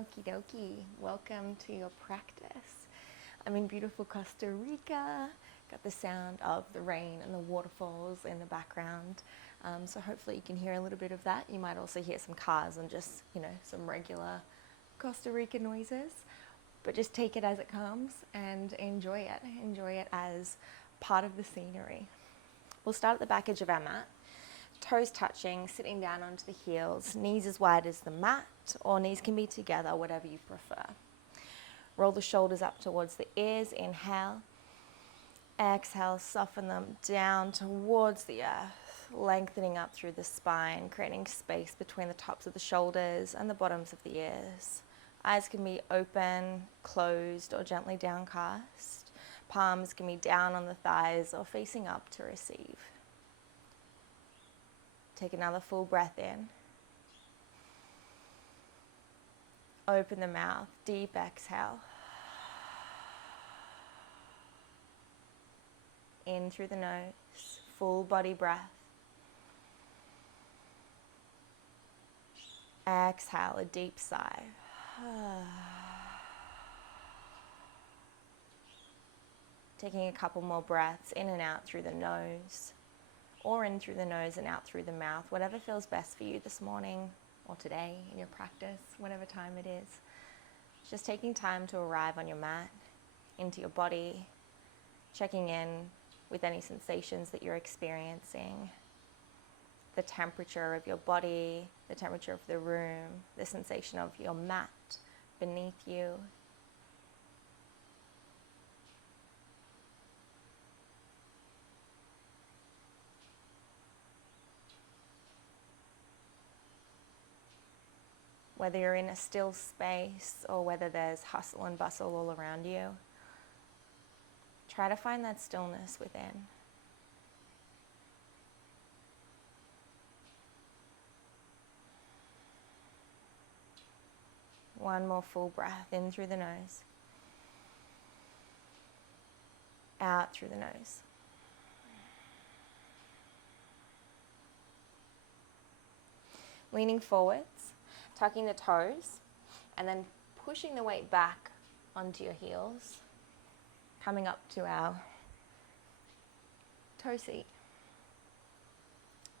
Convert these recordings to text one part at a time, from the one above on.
Okie dokie, welcome to your practice. I'm in beautiful Costa Rica, got the sound of the rain and the waterfalls in the background. So hopefully you can hear a little bit of that. You might also hear some cars and just, some regular Costa Rica noises. But just take it as it comes and enjoy it. Enjoy it as part of the scenery. We'll start at the back edge of our mat. Toes touching, sitting down onto the heels, knees as wide as the mat, or knees can be together, whatever you prefer. Roll the shoulders up towards the ears, inhale. Exhale, soften them down towards the earth, lengthening up through the spine, creating space between the tops of the shoulders and the bottoms of the ears. Eyes can be open, closed, or gently downcast. Palms can be down on the thighs or facing up to receive. Take another full breath in. Open the mouth, deep exhale. In through the nose, full body breath. Exhale, a deep sigh. Taking a couple more breaths in and out through the nose, or in through the nose and out through the mouth, whatever feels best for you this morning or today in your practice, whatever time it is. Just taking time to arrive on your mat, into your body, checking in with any sensations that you're experiencing, the temperature of your body, the temperature of the room, the sensation of your mat beneath you. Whether you're in a still space or whether there's hustle and bustle all around you, try to find that stillness within. One more full breath in through the nose, out through the nose. Leaning forwards, tucking the toes, and then pushing the weight back onto your heels, coming up to our toe seat.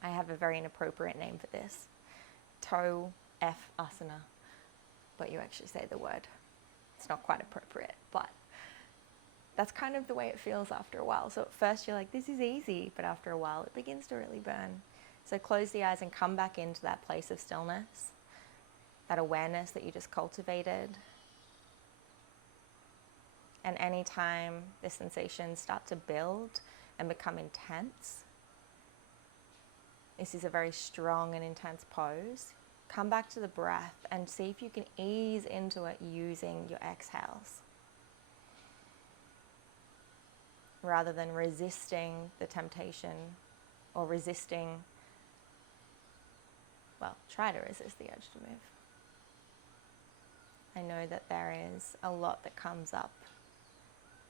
I have a very inappropriate name for this, toe F asana, but you actually say the word. It's not quite appropriate, but that's kind of the way it feels after a while. So at first you're like, this is easy, but after a while it begins to really burn. So close the eyes and come back into that place of stillness, that awareness that you just cultivated. And anytime the sensations start to build and become intense, this is a very strong and intense pose. Come back to the breath and see if you can ease into it using your exhales, rather than resisting the temptation or try to resist the urge to move. I know that there is a lot that comes up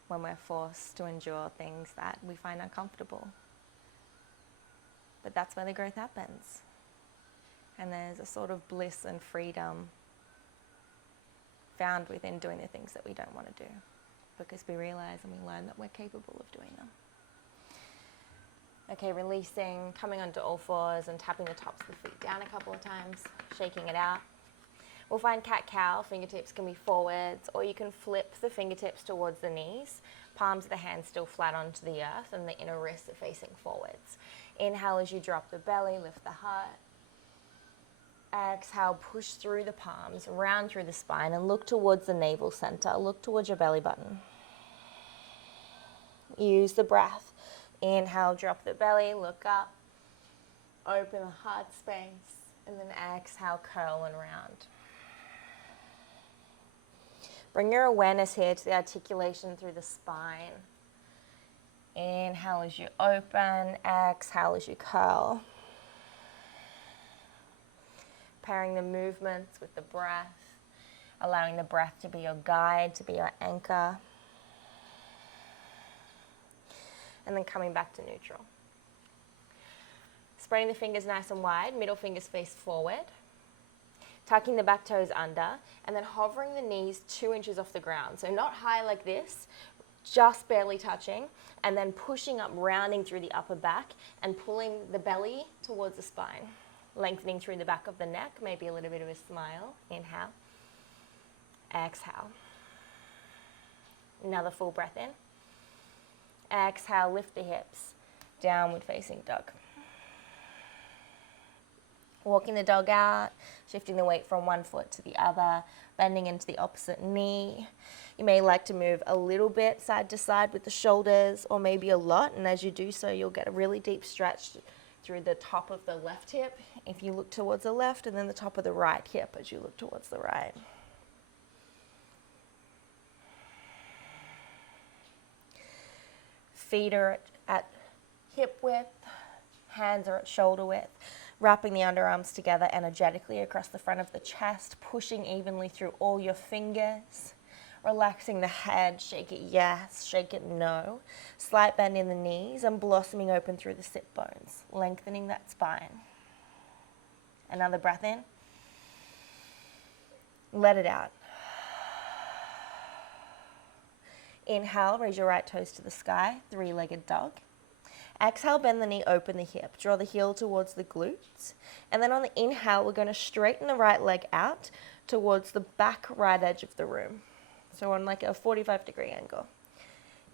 when we're forced to endure things that we find uncomfortable. But that's where the growth happens. And there's a sort of bliss and freedom found within doing the things that we don't want to do, because we realize and we learn that we're capable of doing them. Okay, releasing, coming onto all fours and tapping the tops of the feet down a couple of times, shaking it out. We'll find cat-cow, fingertips can be forwards, or you can flip the fingertips towards the knees, palms of the hands still flat onto the earth, and the inner wrists are facing forwards. Inhale as you drop the belly, lift the heart. Exhale, push through the palms, round through the spine, and look towards the navel center. Look towards your belly button. Use the breath. Inhale, drop the belly, look up. Open the heart space, and then exhale, curl and round. Bring your awareness here to the articulation through the spine. Inhale as you open, exhale as you curl. Pairing the movements with the breath, allowing the breath to be your guide, to be your anchor. And then coming back to neutral. Spreading the fingers nice and wide, middle fingers face forward. tucking the back toes under, and then hovering the knees 2 inches off the ground. So not high like this, just barely touching, and then pushing up, rounding through the upper back and pulling the belly towards the spine. Lengthening through the back of the neck, maybe a little bit of a smile. Inhale. Exhale. Another full breath in. Exhale, lift the hips. Downward facing dog. Walking the dog out, shifting the weight from one foot to the other, bending into the opposite knee. You may like to move a little bit side to side with the shoulders, or maybe a lot, and as you do so, you'll get a really deep stretch through the top of the left hip if you look towards the left, and then the top of the right hip as you look towards the right. Feet are at hip width, hands are at shoulder width. Wrapping the underarms together energetically across the front of the chest, pushing evenly through all your fingers. Relaxing the head, shake it yes, shake it no. Slight bend in the knees and blossoming open through the sit bones, lengthening that spine. Another breath in. Let it out. Inhale, raise your right toes to the sky, three-legged dog. Exhale, bend the knee, open the hip. Draw the heel towards the glutes. And then on the inhale, we're going to straighten the right leg out towards the back right edge of the room. So on like a 45-degree angle.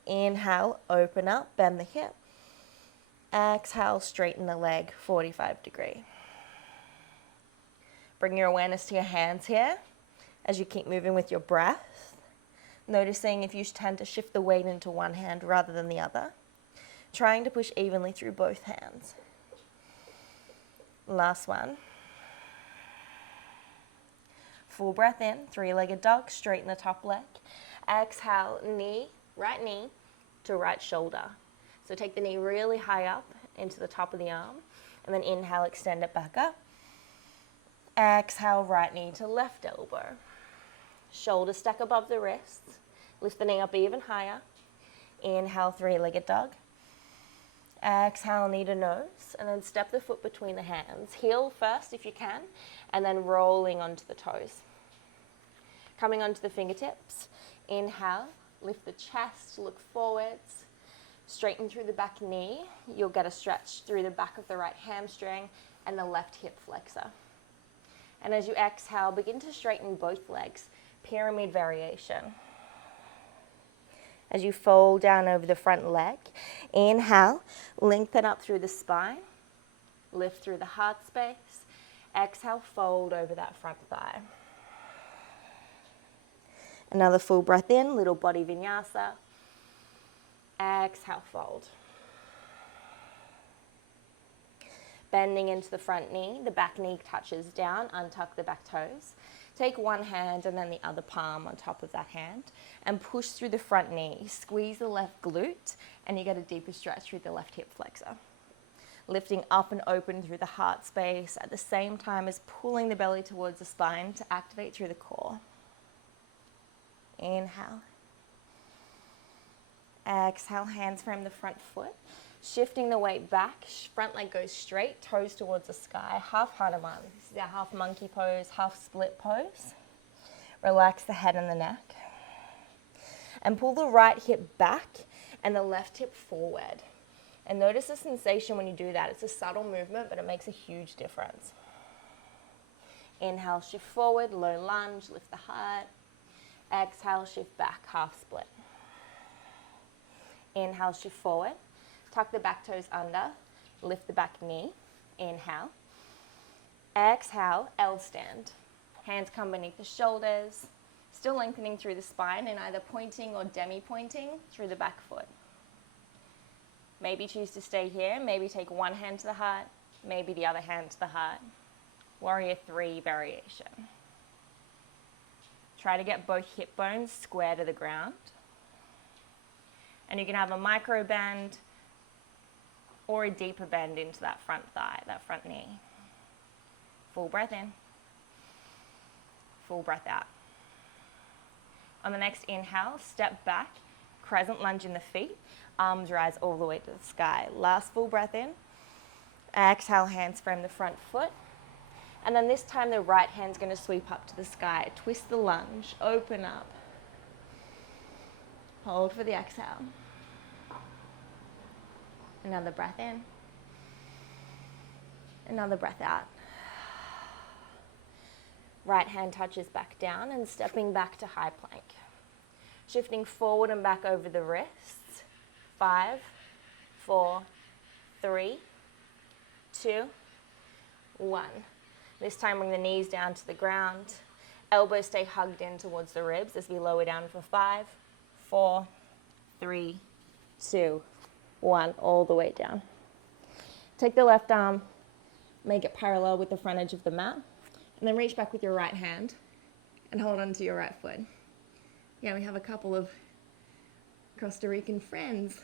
Inhale, open up, bend the hip. Exhale, straighten the leg, 45-degree. Bring your awareness to your hands here as you keep moving with your breath. Noticing if you tend to shift the weight into one hand rather than the other. Trying to push evenly through both hands. Last one. Full breath in, three-legged dog, straighten the top leg. Exhale, right knee to right shoulder. So take the knee really high up into the top of the arm, and then inhale, extend it back up. Exhale, right knee to left elbow. Shoulder stack above the wrists. Lift the knee up even higher. Inhale, three-legged dog. Exhale, knee to nose, and then step the foot between the hands. Heel first if you can, and then rolling onto the toes. Coming onto the fingertips. Inhale, lift the chest, look forwards. Straighten through the back knee. You'll get a stretch through the back of the right hamstring and the left hip flexor. And as you exhale, begin to straighten both legs. Pyramid variation. As you fold down over the front leg, inhale, lengthen up through the spine, lift through the heart space. Exhale, fold over that front thigh. Another full breath in, little body vinyasa. Exhale, fold. Bending into the front knee, the back knee touches down, untuck the back toes. Take one hand and then the other palm on top of that hand and push through the front knee. Squeeze the left glute and you get a deeper stretch through the left hip flexor. Lifting up and open through the heart space at the same time as pulling the belly towards the spine to activate through the core. Inhale. Exhale, hands frame the front foot. Shifting the weight back, front leg goes straight, toes towards the sky, half Hanuman. This is our half monkey pose, half split pose. Relax the head and the neck. And pull the right hip back and the left hip forward. And notice the sensation when you do that. It's a subtle movement, but it makes a huge difference. Inhale, shift forward, low lunge, lift the heart. Exhale, shift back, half split. Inhale, shift forward. Tuck the back toes under, lift the back knee, inhale. Exhale, L stand. Hands come beneath the shoulders, still lengthening through the spine and either pointing or demi-pointing through the back foot. Maybe choose to stay here, maybe take one hand to the heart, maybe the other hand to the heart. Warrior 3 variation. Try to get both hip bones square to the ground. And you can have a micro bend or a deeper bend into that front thigh, that front knee. Full breath in. Full breath out. On the next inhale, step back, crescent lunge in the feet, arms rise all the way to the sky. Last full breath in. Exhale, hands frame the front foot. And then this time the right hand's going to sweep up to the sky. Twist the lunge, open up. Hold for the exhale. Another breath in. Another breath out. Right hand touches back down and stepping back to high plank. Shifting forward and back over the wrists. 5, 4, 3, 2, 1. This time bring the knees down to the ground. Elbows stay hugged in towards the ribs as we lower down for 5, 4, 3, 2, 1. All the way down. Take the left arm, make it parallel with the front edge of the mat, and then reach back with your right hand and hold on to your right foot. Yeah, we have a couple of Costa Rican friends,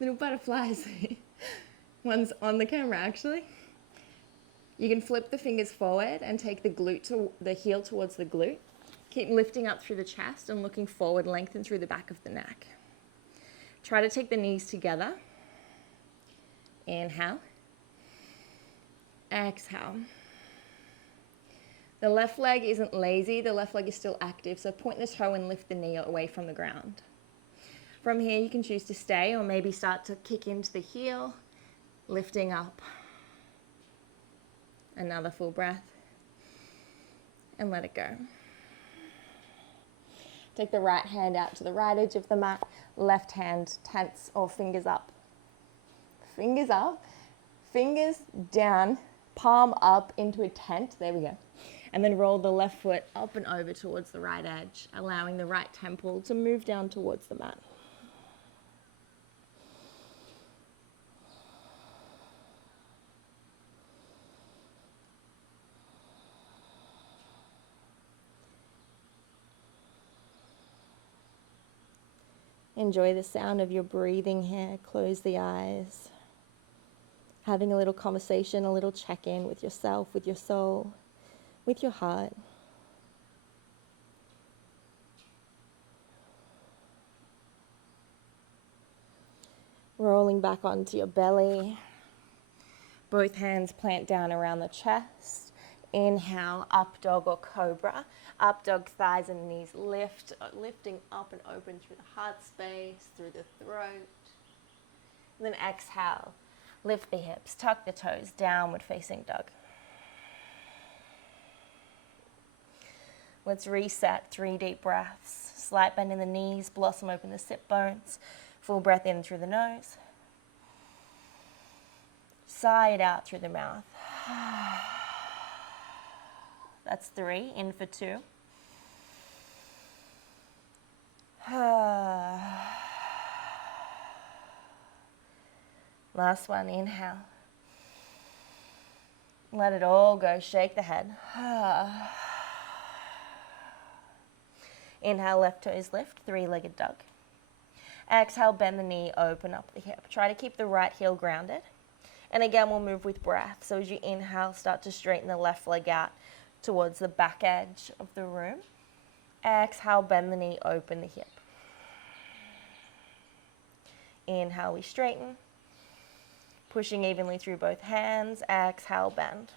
little butterflies. One's on the camera actually. You can flip the fingers forward and take the heel towards the glute. Keep lifting up through the chest and looking forward, lengthen through the back of the neck. Try to take the knees together. Inhale. Exhale. The left leg isn't lazy, the left leg is still active, so point the toe and lift the knee away from the ground. From here you can choose to stay or maybe start to kick into the heel, lifting up. Another full breath and let it go. Take the right hand out to the right edge of the mat, left hand tense or fingers up. Fingers up, fingers down, palm up into a tent, there we go. And then roll the left foot up and over towards the right edge, allowing the right temple to move down towards the mat. Enjoy the sound of your breathing here. Close the eyes. Having a little conversation, a little check-in with yourself, with your soul, with your heart. Rolling back onto your belly. Both hands plant down around the chest. Inhale, up dog or cobra. Up dog, thighs and knees lifting up and open through the heart space, through the throat. And then exhale, lift the hips, tuck the toes, downward facing dog. Let's reset, 3 deep breaths. Slight bend in the knees, blossom open the sit bones. Full breath in through the nose. Sigh it out through the mouth. That's 3, in for 2. Last one, inhale. Let it all go, shake the head. Inhale, left toes lift, 3-legged dog. Exhale, bend the knee, open up the hip. Try to keep the right heel grounded. And again, we'll move with breath. So as you inhale, start to straighten the left leg out towards the back edge of the room. Exhale, bend the knee, open the hip. Inhale, we straighten. Pushing evenly through both hands. Exhale, bend.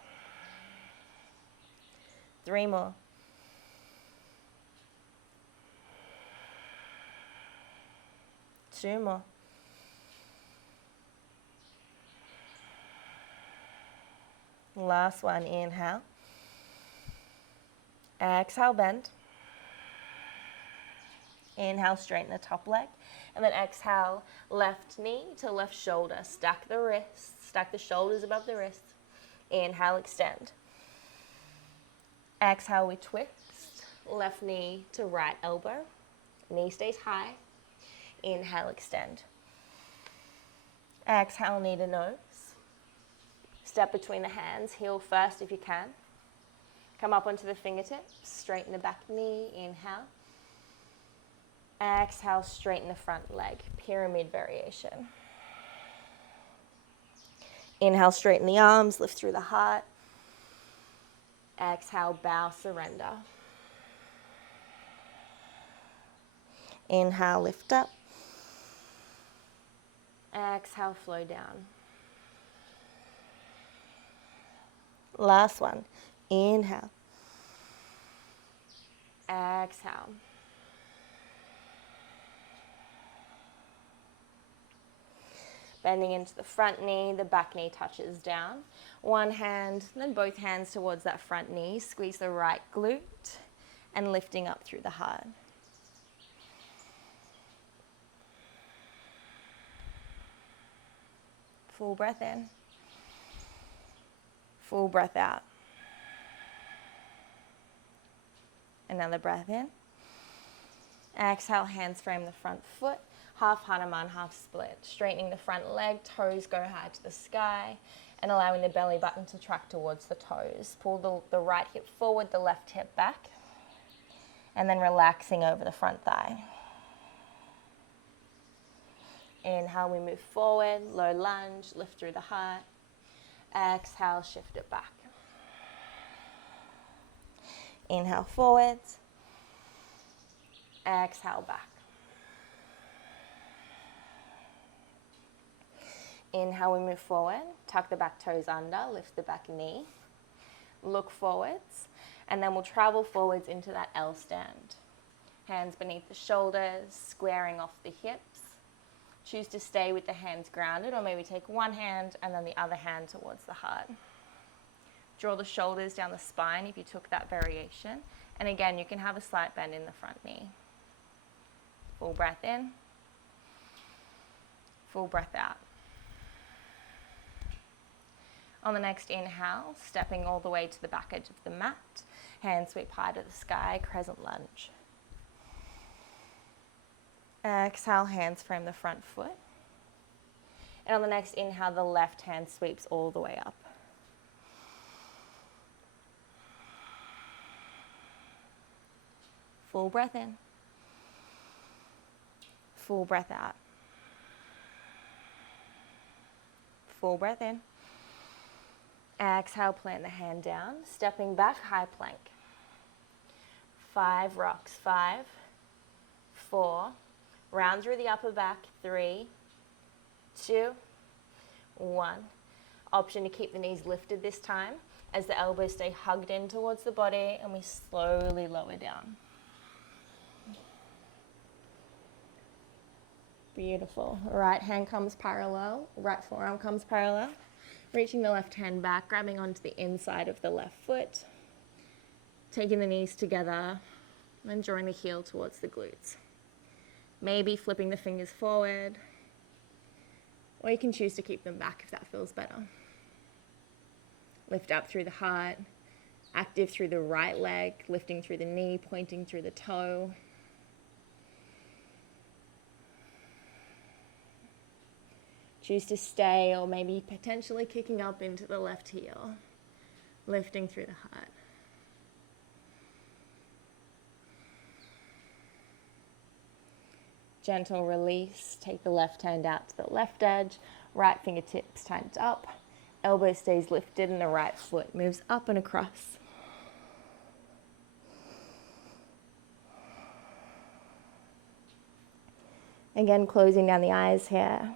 3 more. Two more. Last one, inhale. Exhale, bend. Inhale, straighten the top leg. And then exhale, left knee to left shoulder. Stack the wrists, stack the shoulders above the wrists. Inhale, extend. Exhale, we twist. Left knee to right elbow. Knee stays high. Inhale, extend. Exhale, knee to nose. Step between the hands, heel first if you can. Come up onto the fingertips, straighten the back knee, inhale. Exhale, straighten the front leg, pyramid variation. Inhale, straighten the arms, lift through the heart. Exhale, bow, surrender. Inhale, lift up. Exhale, flow down. Last one. Inhale. Exhale. Bending into the front knee, the back knee touches down. One hand, then both hands towards that front knee. Squeeze the right glute and lifting up through the heart. Full breath in. Full breath out. Another breath in. Exhale, hands frame the front foot. Half Hanuman, half split. Straightening the front leg, toes go high to the sky, and allowing the belly button to track towards the toes. Pull the right hip forward, the left hip back, and then relaxing over the front thigh. Inhale, we move forward, low lunge, lift through the heart. Exhale, shift it back. Inhale, forwards. Exhale, back. Inhale, we move forward, tuck the back toes under, lift the back knee, look forwards, and then we'll travel forwards into that L stand. Hands beneath the shoulders, squaring off the hips. Choose to stay with the hands grounded, or maybe take one hand and then the other hand towards the heart. Draw the shoulders down the spine if you took that variation. And again, you can have a slight bend in the front knee. Full breath in. Full breath out. On the next inhale, stepping all the way to the back edge of the mat. Hands sweep high to the sky, crescent lunge. Exhale, hands frame the front foot. And on the next inhale, the left hand sweeps all the way up. Full breath in. Full breath out. Full breath in. Exhale, plant the hand down, stepping back, high plank. 5 rocks, 5, 4, round through the upper back, 3, 2, 1. Option to keep the knees lifted this time as the elbows stay hugged in towards the body and we slowly lower down. Beautiful. Right hand comes parallel, right forearm comes parallel. Reaching the left hand back, grabbing onto the inside of the left foot. Taking the knees together and drawing the heel towards the glutes. Maybe flipping the fingers forward, or you can choose to keep them back if that feels better. Lift up through the heart, active through the right leg, lifting through the knee, pointing through the toe. Choose to stay, or maybe potentially kicking up into the left heel, lifting through the heart. Gentle release, take the left hand out to the left edge, right fingertips tightened up, elbow stays lifted and the right foot moves up and across. Again, closing down the eyes here.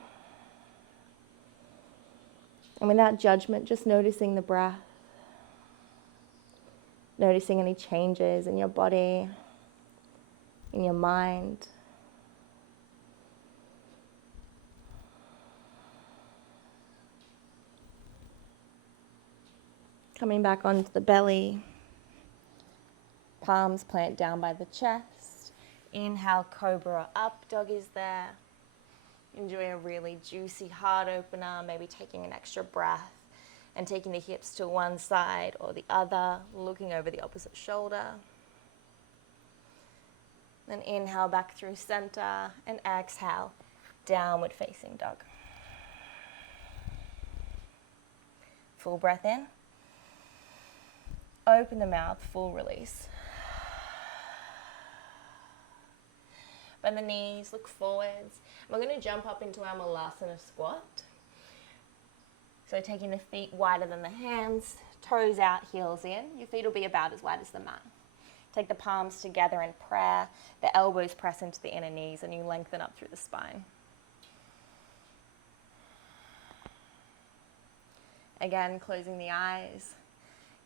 And without judgment, just noticing the breath. Noticing any changes in your body, in your mind. Coming back onto the belly. Palms plant down by the chest. Inhale, cobra up, dog is there. Enjoy a really juicy heart opener, maybe taking an extra breath and taking the hips to one side or the other, looking over the opposite shoulder. Then inhale back through center and exhale, downward facing dog. Full breath in. Open the mouth, full release. Bend the knees, look forwards. We're going to jump up into our Malasana squat. So taking the feet wider than the hands, toes out, heels in. Your feet will be about as wide as the mat. Take the palms together in prayer. The elbows press into the inner knees and you lengthen up through the spine. Again, closing the eyes.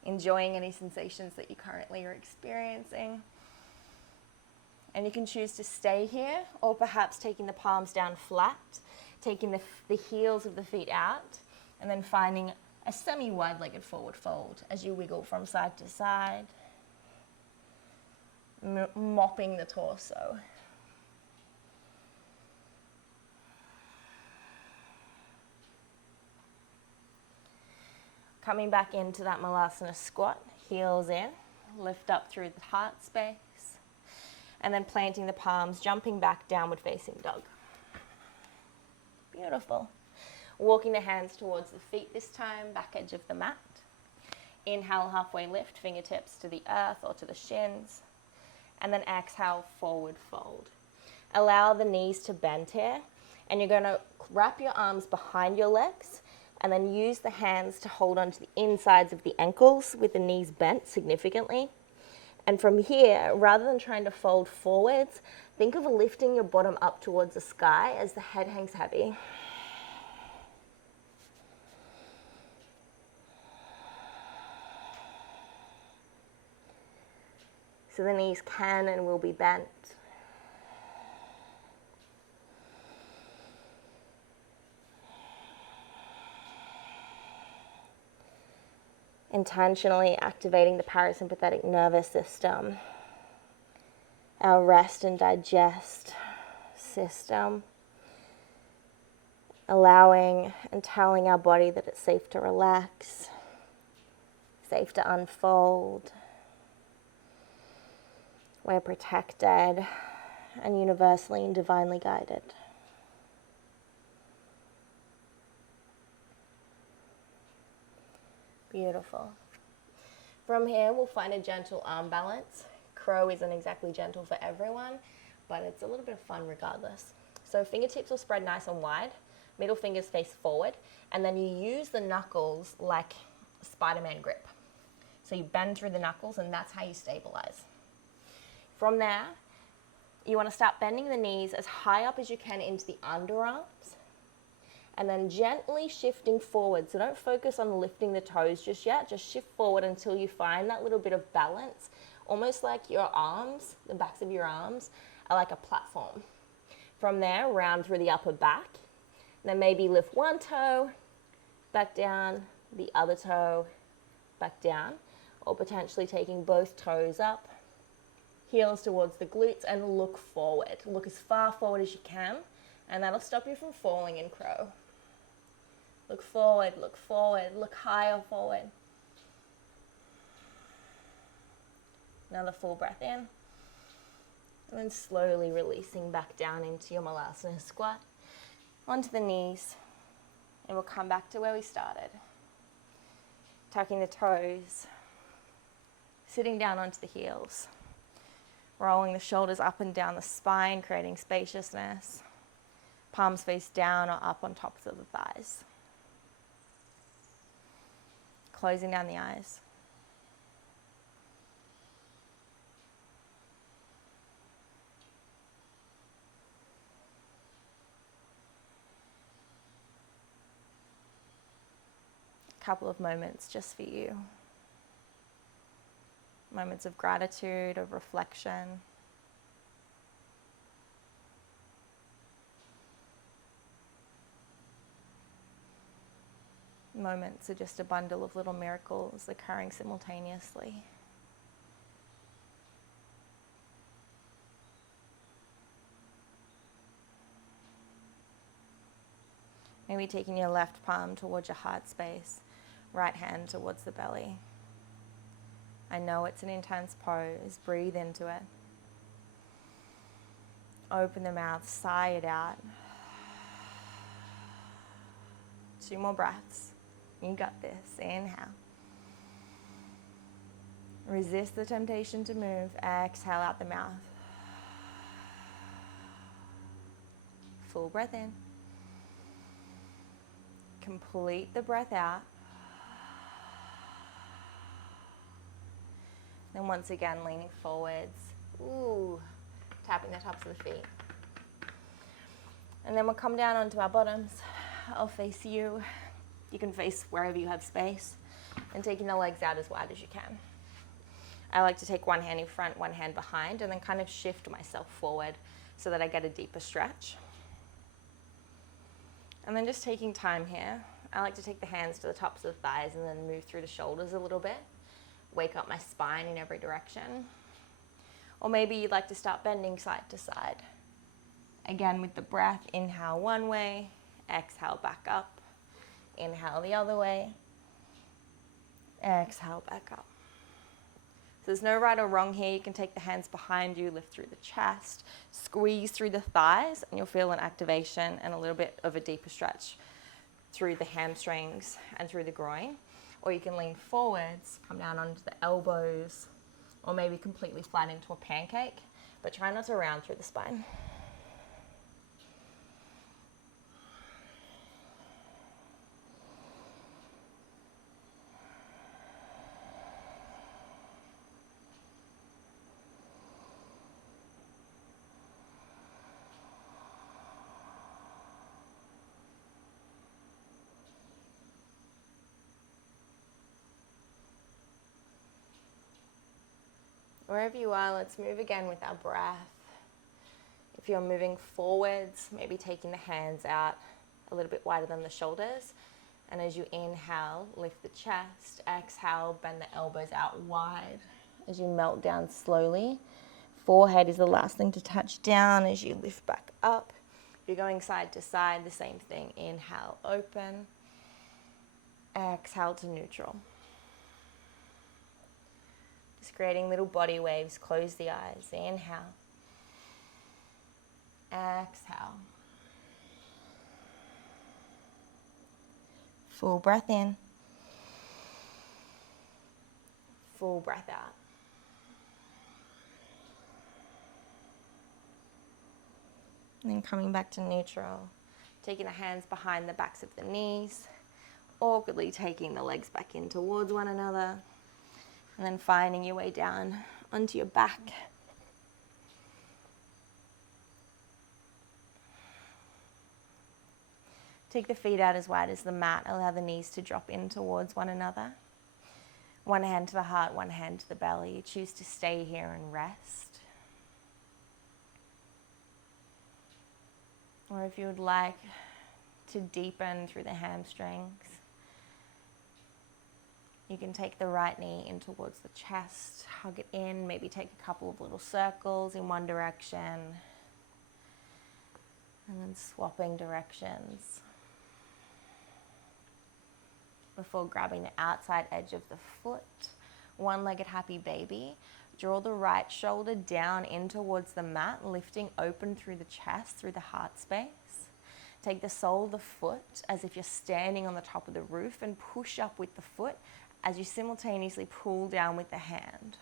enjoying any sensations that you currently are experiencing. And you can choose to stay here, or perhaps taking the palms down flat, taking the heels of the feet out, and then finding a semi-wide-legged forward fold as you wiggle from side to side, mopping the torso. Coming back into that Malasana squat, heels in, lift up through the heart space, and then planting the palms, jumping back, downward facing dog. Beautiful. Walking the hands towards the feet this time, back edge of the mat. Inhale, halfway lift, fingertips to the earth or to the shins. And then exhale, forward fold. Allow the knees to bend here, and you're going to wrap your arms behind your legs, and then use the hands to hold onto the insides of the ankles with the knees bent significantly. And from here, rather than trying to fold forwards, think of lifting your bottom up towards the sky as the head hangs heavy. So the knees can and will be bent. Intentionally activating the parasympathetic nervous system, our rest and digest system, allowing and telling our body that it's safe to relax, safe to unfold. We're protected and universally and divinely guided. Beautiful. From here, we'll find a gentle arm balance. Crow isn't exactly gentle for everyone, but it's a little bit of fun regardless. So fingertips will spread nice and wide, middle fingers face forward, and then you use the knuckles like Spider-Man grip. So you bend through the knuckles, and that's how you stabilize. From there, you want to start bending the knees as high up as you can into the underarms, and then gently shifting forward. So don't focus on lifting the toes just yet. Just shift forward until you find that little bit of balance, almost like your arms, the backs of your arms, are like a platform. From there, round through the upper back. Then maybe lift one toe, back down, the other toe, back down, or potentially taking both toes up, heels towards the glutes, and look forward. Look as far forward as you can, and that'll stop you from falling in crow. Look forward, look higher forward. Another full breath in. And then slowly releasing back down into your Malasana squat, onto the knees. And we'll come back to where we started. Tucking the toes, sitting down onto the heels, rolling the shoulders up and down the spine, creating spaciousness. Palms face down or up on tops of the thighs. Closing down the eyes. A couple of moments just for you. Moments of gratitude, of reflection. Moments are just a bundle of little miracles occurring simultaneously. Maybe taking your left palm towards your heart space, right hand towards the belly. I know it's an intense pose. Breathe into it. Open the mouth, sigh it out. 2 more breaths. You got this. Inhale. Resist the temptation to move. Exhale out the mouth. Full breath in. Complete the breath out. Then once again, leaning forwards. Ooh, tapping the tops of the feet. And then we'll come down onto our bottoms. I'll face you. You can face wherever you have space. And taking the legs out as wide as you can. I like to take one hand in front, one hand behind, and then kind of shift myself forward so that I get a deeper stretch. And then just taking time here, I like to take the hands to the tops of the thighs and then move through the shoulders a little bit. Wake up my spine in every direction. Or maybe you'd like to start bending side to side. Again, with the breath, inhale one way, exhale back up. Inhale the other way, exhale back up. So there's no right or wrong here. You can take the hands behind you, lift through the chest, squeeze through the thighs, and you'll feel an activation and a little bit of a deeper stretch through the hamstrings and through the groin. Or you can lean forwards, come down onto the elbows, or maybe completely flat into a pancake, but try not to round through the spine. Wherever you are, let's move again with our breath. If you're moving forwards, maybe taking the hands out a little bit wider than the shoulders. And as you inhale, lift the chest. Exhale, bend the elbows out wide as you melt down slowly. Forehead is the last thing to touch down as you lift back up. If you're going side to side, the same thing. Inhale, open. Exhale to neutral. Just creating little body waves. Close the eyes. Inhale. Exhale. Full breath in. Full breath out. And then coming back to neutral. Taking the hands behind the backs of the knees. Awkwardly taking the legs back in towards one another. And then finding your way down onto your back. Take the feet out as wide as the mat. Allow the knees to drop in towards one another. One hand to the heart, one hand to the belly. You choose to stay here and rest. Or if you would like to deepen through the hamstrings, you can take the right knee in towards the chest, hug it in, maybe take a couple of little circles in one direction, and then swapping directions before grabbing the outside edge of the foot, one-legged happy baby. Draw the right shoulder down in towards the mat, lifting open through the chest, through the heart space. Take the sole of the foot as if you're standing on the top of the roof and push up with the foot as you simultaneously pull down with the hand.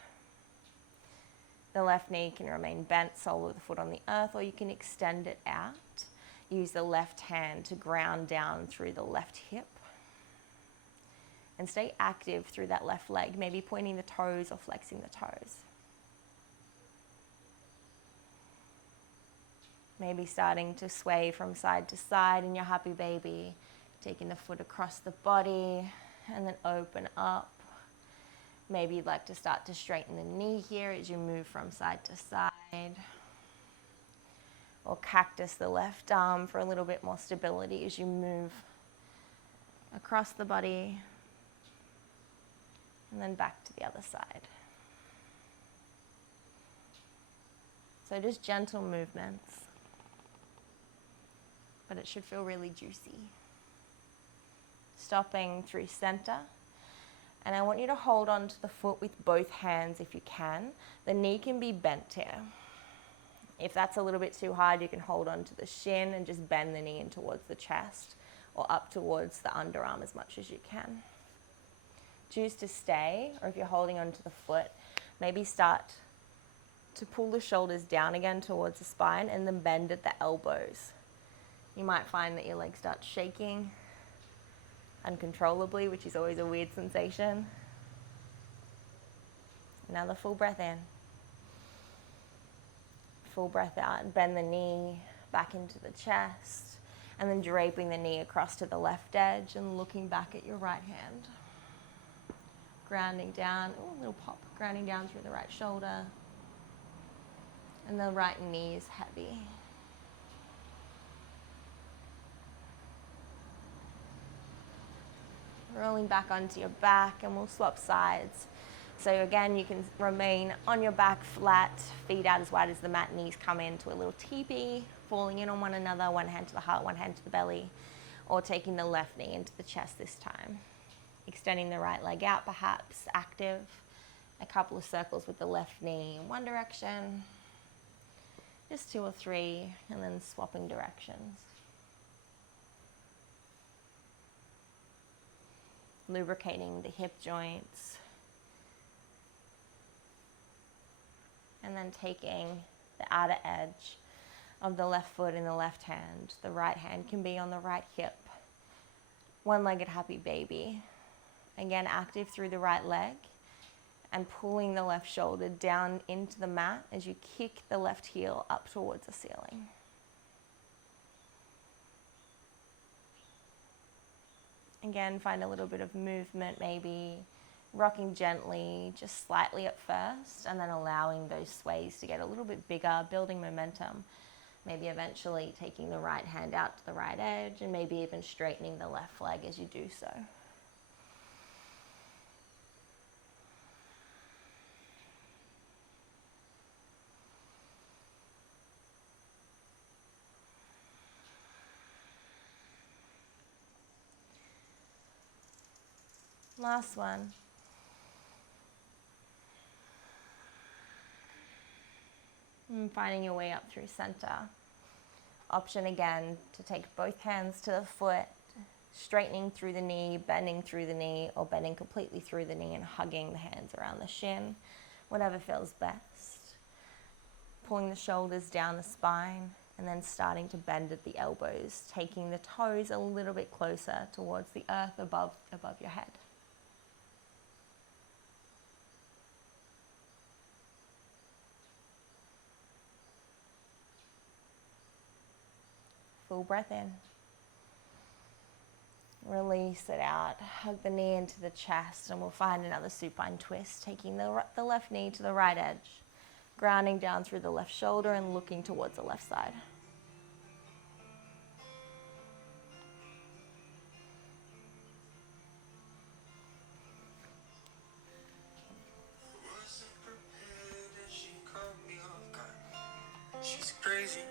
The left knee can remain bent, sole of the foot on the earth, or you can extend it out. Use the left hand to ground down through the left hip. And stay active through that left leg, maybe pointing the toes or flexing the toes. Maybe starting to sway from side to side in your happy baby, taking the foot across the body and then open up. Maybe you'd like to start to straighten the knee here as you move from side to side. Or cactus the left arm for a little bit more stability as you move across the body and then back to the other side. So just gentle movements, but it should feel really juicy. Stopping through center. And I want you to hold on to the foot with both hands if you can. The knee can be bent here. If that's a little bit too hard, you can hold on to the shin and just bend the knee in towards the chest or up towards the underarm as much as you can. Choose to stay, or if you're holding onto the foot, maybe start to pull the shoulders down again towards the spine and then bend at the elbows. You might find that your legs start shaking uncontrollably, which is always a weird sensation. Another full breath in. Full breath out, and bend the knee back into the chest, and then draping the knee across to the left edge and looking back at your right hand. grounding down. Ooh, a little pop, grounding down through the right shoulder. And the right knee is heavy. Rolling back onto your back, and we'll swap sides. So again, you can remain on your back flat, feet out as wide as the mat, knees come into a little teepee, falling in on one another, one hand to the heart, one hand to the belly, or taking the left knee into the chest this time. Extending the right leg out perhaps, active. A couple of circles with the left knee in one direction, just 2 or 3, and then swapping directions. Lubricating the hip joints. And then taking the outer edge of the left foot in the left hand. The right hand can be on the right hip. One-legged happy baby. Again, active through the right leg and pulling the left shoulder down into the mat as you kick the left heel up towards the ceiling. Again, find a little bit of movement, maybe rocking gently, just slightly at first, and then allowing those sways to get a little bit bigger, building momentum. Maybe eventually taking the right hand out to the right edge, and maybe even straightening the left leg as you do so. Last one. And finding your way up through center. Option again to take both hands to the foot, straightening through the knee, bending through the knee, or bending completely through the knee and hugging the hands around the shin, whatever feels best. Pulling the shoulders down the spine, and then starting to bend at the elbows, taking the toes a little bit closer towards the earth above your head. Full breath in. Release it out. Hug the knee into the chest, and we'll find another supine twist, taking the left knee to the right edge, grounding down through the left shoulder and looking towards the left side. She's crazy.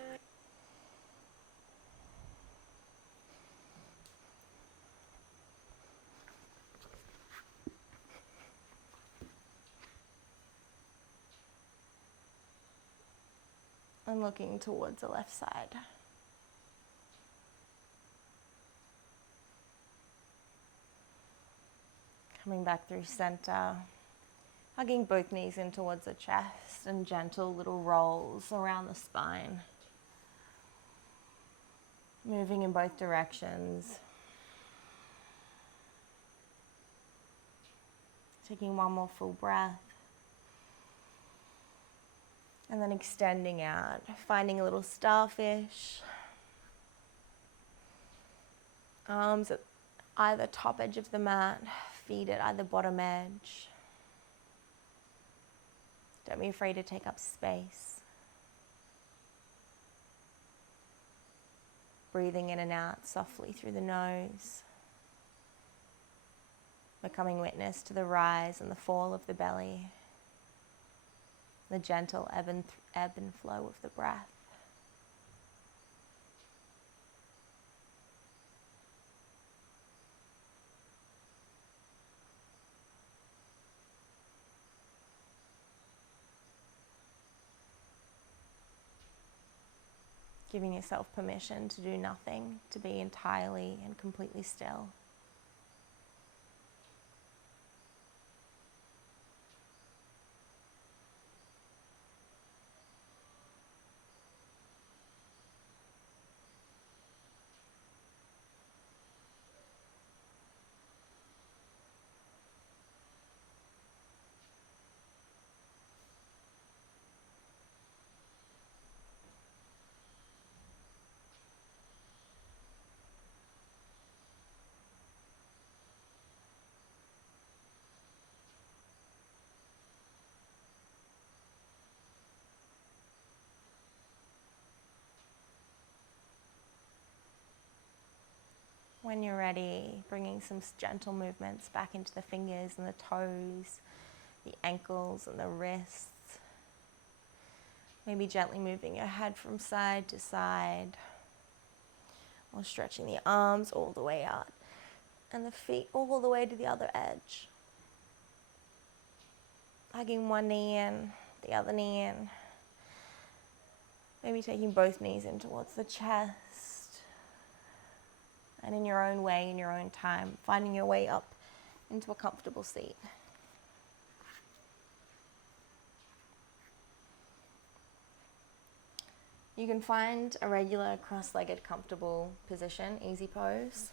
And looking towards the left side. Coming back through center, hugging both knees in towards the chest, and gentle little rolls around the spine. Moving in both directions. Taking one more full breath. And then extending out, finding a little starfish. Arms at either top edge of the mat, feet at either bottom edge. Don't be afraid to take up space. Breathing in and out softly through the nose. Becoming witness to the rise and the fall of the belly. The gentle ebb and flow of the breath. Giving yourself permission to do nothing, to be entirely and completely still. when you're ready, bringing some gentle movements back into the fingers and the toes, the ankles and the wrists. Maybe gently moving your head from side to side, or stretching the arms all the way out and the feet all the way to the other edge. Hugging one knee in, the other knee in. Maybe taking both knees in towards the chest. And in your own way, in your own time, finding your way up into a comfortable seat. You can find a regular cross-legged comfortable position, easy pose.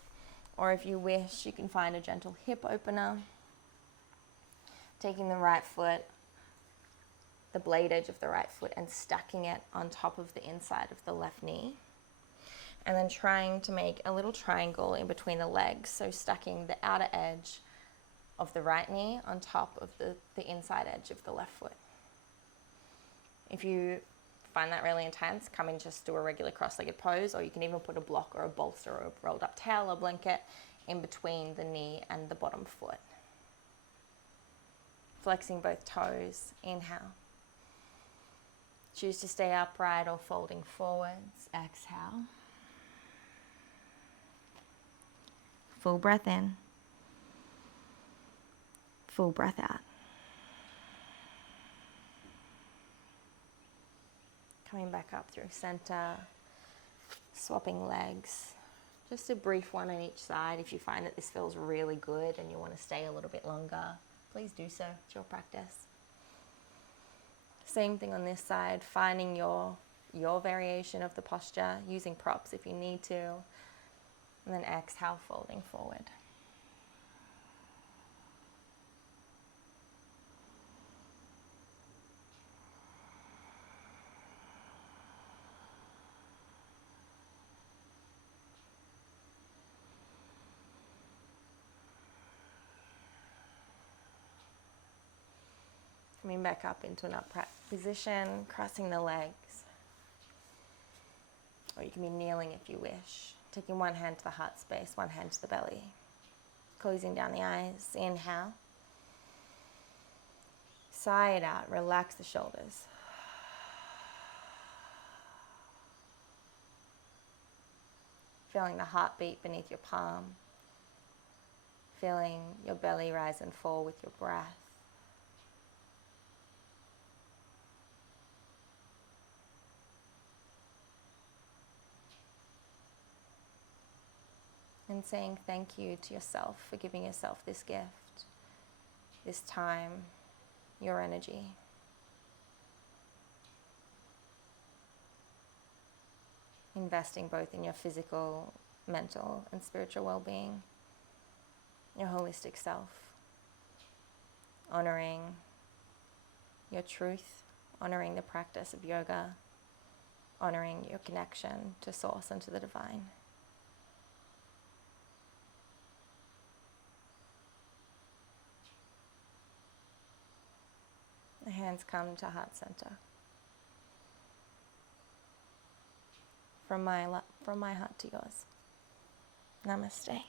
Or if you wish, you can find a gentle hip opener. Taking the right foot, the blade edge of the right foot, and stacking it on top of the inside of the left knee. And then trying to make a little triangle in between the legs. So stacking the outer edge of the right knee on top of the inside edge of the left foot. If you find that really intense, come and just do a regular cross-legged pose, or you can even put a block or a bolster or a rolled up towel or blanket in between the knee and the bottom foot. Flexing both toes, inhale. Choose to stay upright or folding forwards, exhale. Full breath in, full breath out. Coming back up through center, swapping legs. Just a brief one on each side. If you find that this feels really good and you want to stay a little bit longer, please do so. It's your practice. Same thing on this side, finding your variation of the posture, using props if you need to, and then exhale, folding forward. Coming back up into an upright position, crossing the legs. Or you can be kneeling if you wish. Taking one hand to the heart space, one hand to the belly. Closing down the eyes, inhale. Sigh it out, relax the shoulders. Feeling the heartbeat beneath your palm. Feeling your belly rise and fall with your breath. And saying thank you to yourself for giving yourself this gift, this time, your energy. Investing both in your physical, mental, and spiritual well-being, your holistic self. Honoring your truth, honoring the practice of yoga, honoring your connection to Source and to the divine. The hands come to heart center. From my heart to yours. Namaste.